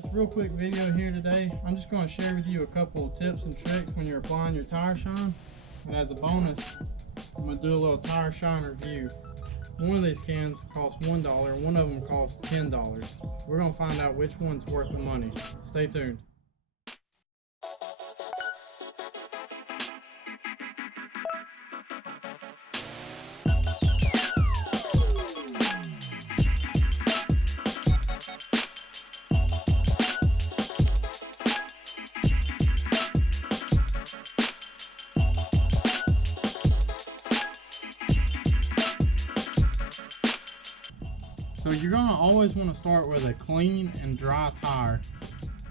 guys, real quick video here today. I'm just going to share with you a couple of tips and tricks when you're applying your tire shine. And as a bonus, I'm going to do a little tire shine review. One of these cans costs $1, one of them costs $10. We're going to find out which one's worth the money. Stay tuned. So you're going to always want to start with a clean and dry tire.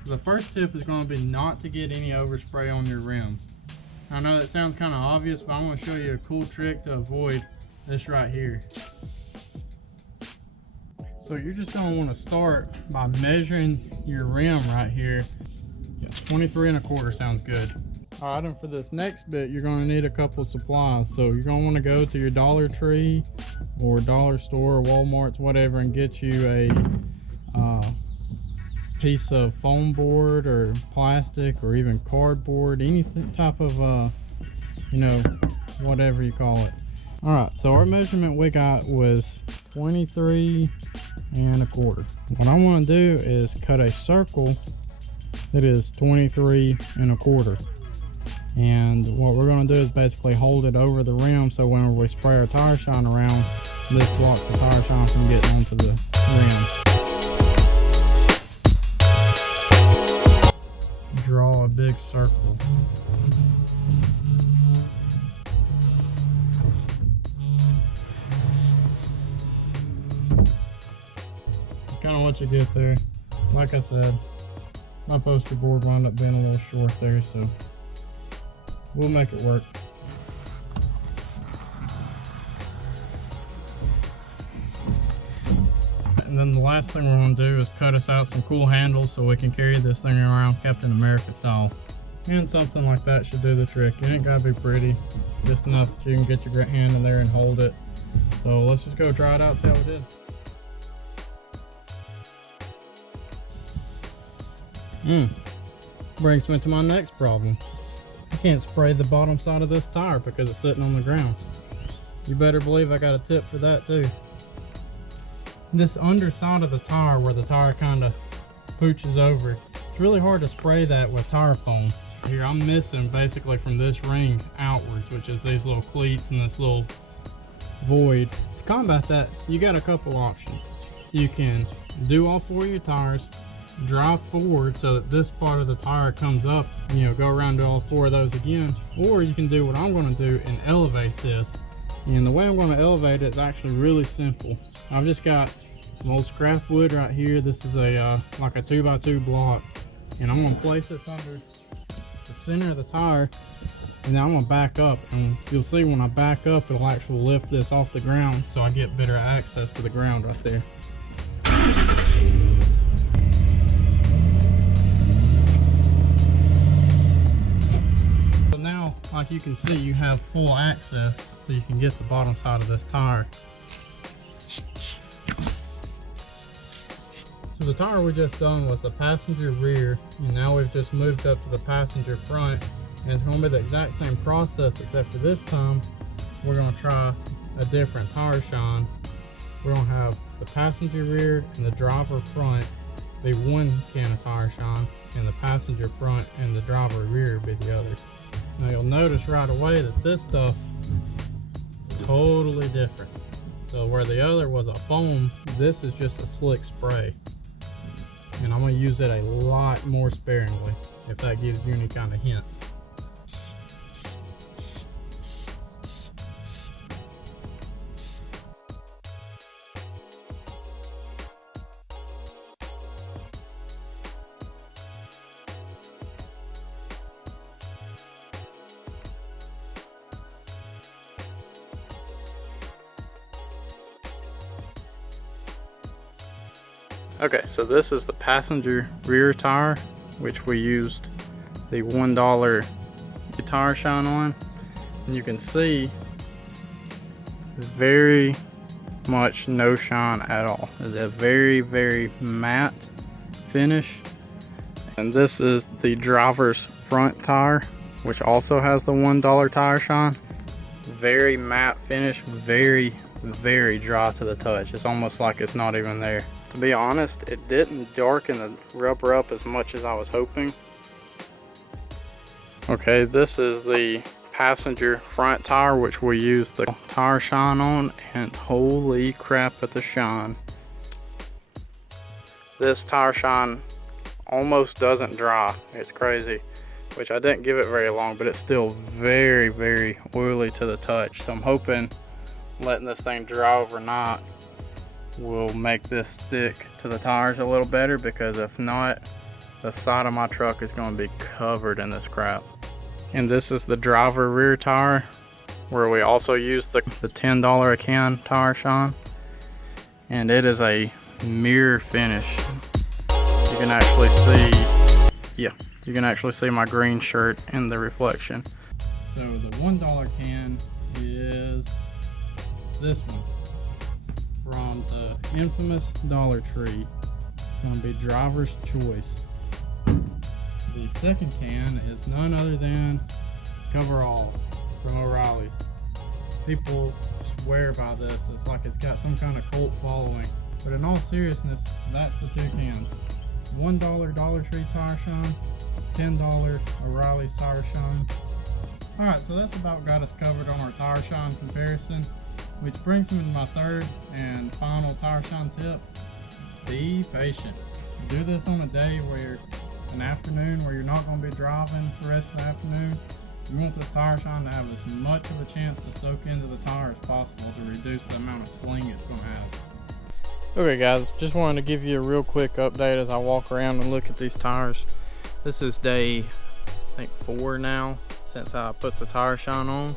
So the first tip is going to be not to get any overspray on your rims. I know that sounds kind of obvious, but I'm going to show you a cool trick to avoid this right here. So you're just going to want to start by measuring your rim right here. 23 1/4 sounds good. Alright, and for this next bit, you're going to need a couple supplies. So you're going to want to go to your Dollar Tree or Dollar Store or Walmart's, whatever, and get you a piece of foam board or plastic or even cardboard, any type of, you know, whatever you call it. Alright, so our measurement we got was 23 1/4. What I want to do is cut a circle that is 23 1/4. And what we're going to do is basically hold it over the rim, so whenever we spray our tire shine around, this blocks the tire shine from getting onto the rim. Draw a big circle. Kind of what you get there. Like I said, my poster board wound up being a little short there, so we'll make it work. And then the last thing we're going to do is cut us out some cool handles so we can carry this thing around Captain America style. And something like that should do the trick. It ain't got to be pretty, just enough that you can get your hand in there and hold it. So let's just go try it out, see how we did. Brings me to my next problem. I can't spray the bottom side of this tire because it's sitting on the ground. You better believe I got a tip for that too. This underside of the tire where the tire kind of pooches over, it's really hard to spray that with tire foam. Here I'm missing basically from this ring outwards, which is these little cleats and this little void. To combat that, you got a couple options. You can do all four of your tires, drive forward so that this part of the tire comes up, you know, go around to all four of those again, or you can do what I'm going to do and elevate this. And the way I'm going to elevate it is actually really simple. I've just got some old scrap wood right here. This is a like a 2x2 block, and I'm going to place this under the center of the tire, and then I'm going to back up, and you'll see when I back up it'll actually lift this off the ground so I get better access to the ground right there. Like you can see, you have full access so you can get the bottom side of this tire. So the tire we just done was the passenger rear, and now we've just moved up to the passenger front, and it's going to be the exact same process, except for this time we're going to try a different tire shine. We're going to have the passenger rear and the driver front be one can of tire shine, and the passenger front and the driver rear be the other. Now you'll notice right away that this stuff is totally different. So where the other was a foam, this is just a slick spray. And I'm going to use it a lot more sparingly, if that gives you any kind of hint. Okay, so this is the passenger rear tire, which we used the $1 tire shine on, and you can see very much no shine at all. It's a very matte finish, And this is the driver's front tire, which also has the $1 tire shine. Very matte finish, very dry to the touch. It's almost like it's not even there. To be honest, it didn't darken the rubber up as much as I was hoping. Okay, this is the passenger front tire, which we use the tire shine on, and holy crap at the shine. This tire shine almost doesn't dry. It's crazy, which I didn't give it very long, but it's still very oily to the touch. So I'm hoping letting this thing dry overnight will make this stick to the tires a little better, because if not, the side of my truck is going to be covered in this crap. And this is the driver rear tire, where we also use the $10 a can tire shine, and it is a mirror finish. You can actually see, yeah, you can actually see my green shirt in the reflection. So the $1 can is this one from the infamous Dollar Tree. It's going to be Driver's Choice. The second can is none other than Coverall from O'Reilly's. People swear by this. It's like it's got some kind of cult following. But in all seriousness, that's the two cans. $1 Dollar Tree tire shine, $10 O'Reilly's tire shine. Alright, so that's about got us covered on our tire shine comparison, which brings me to my third and final tire shine tip. Be patient. Do this on a day where an afternoon where you're not going to be driving the rest of the afternoon. You want this tire shine to have as much of a chance to soak into the tire as possible to reduce the amount of sling it's going to have. Okay guys, just wanted to give you a real quick update as I walk around and look at these tires. This is day, I think 4 now since I put the tire shine on.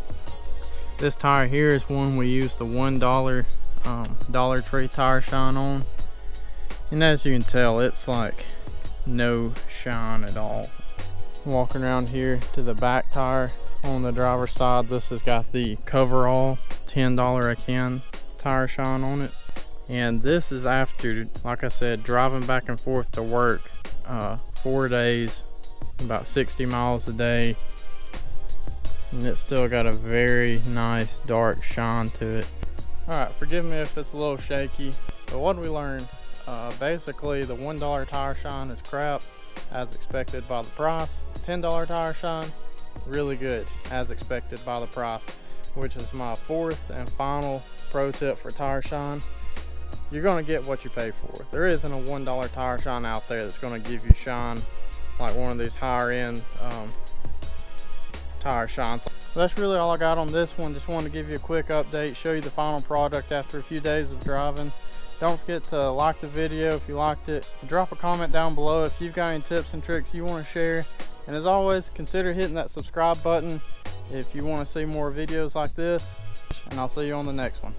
This tire here is one we use the $1 Dollar Tree tire shine on. And as you can tell, it's like no shine at all. Walking around here to the back tire on the driver's side, this has got the Coverall $10 a can tire shine on it. And this is after, like I said, driving back and forth to work 4 days, about 60 miles a day, and it's still got a very nice dark shine to it. Alright, forgive me if it's a little shaky, but what did we learn? Basically the $1 tire shine is crap, as expected by the price. $10 tire shine, really good, as expected by the price, which is my fourth and final pro tip for tire shine. You're going to get what you pay for. There isn't a $1 tire shine out there that's going to give you shine like one of these higher end tire shines. That's really all I got on this one. Just wanted to give you a quick update, show you the final product after a few days of driving. Don't forget to like the video if you liked it. Drop a comment down below if you've got any tips and tricks you want to share. And as always, consider hitting that subscribe button if you want to see more videos like this. And I'll see you on the next one.